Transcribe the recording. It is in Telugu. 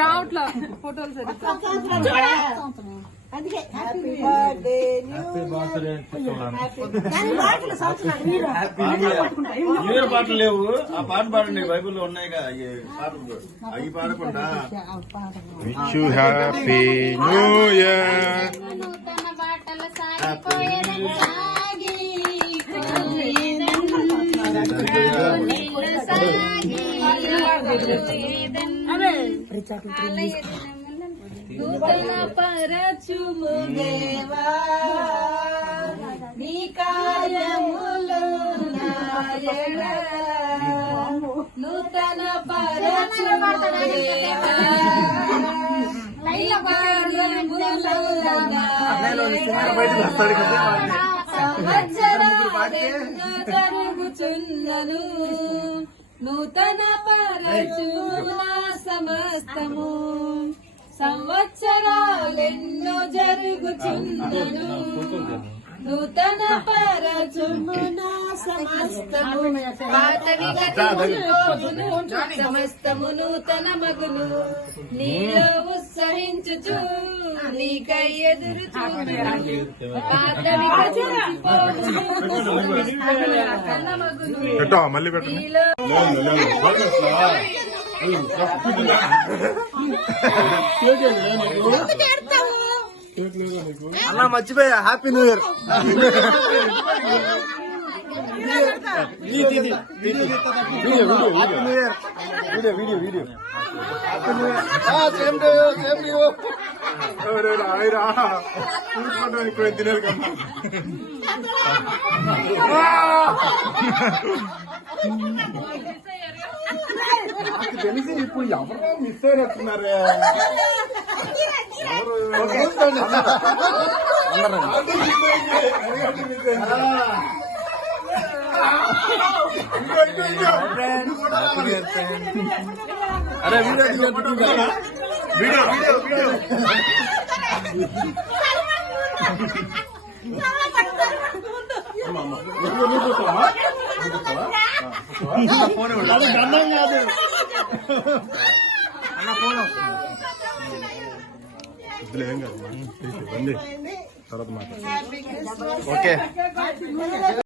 రావట్లా ఫోటోలు హ్యాపీ బర్త్డే న్యూ పాటలు లేవు. ఆ పాట పాడండి, బైబుల్లో ఉన్నాయి కదా పాటలు, అవి పాడకుండా. Wish you happy new year. నూతన పరచుము దేవా నీ కార్యములు నాయన, నూతన పరచుము దేవా నీ కార్యములు సంవత్సరాలెన్నో జరుగుచున్నను, నూతన పరచుము నా సమస్తము. సంవత్సరాలెన్నో జరుగుచున్నను, నూతన పరచుము నా సమస్తము. సమస్తము నూతన మగును, నీలో ఉత్సహించుచు నీకై ఎదురు చూచుచు. పాతవి మళ్ళీ పెట్టండి. అన్నా మర్చిపోయా, హ్యాపీ న్యూ ఇయర్. తినేది కన్నా తెలిసి ఇప్పుడు ఎవరో మిస్ అయినట్టున్నారే. అరే వీడియో వీడియో ఫోన్ గండం కాదు అన్న, ఫోన్ వద్దులే, ఏం కాదు, తర్వాత మాట. ఓకే.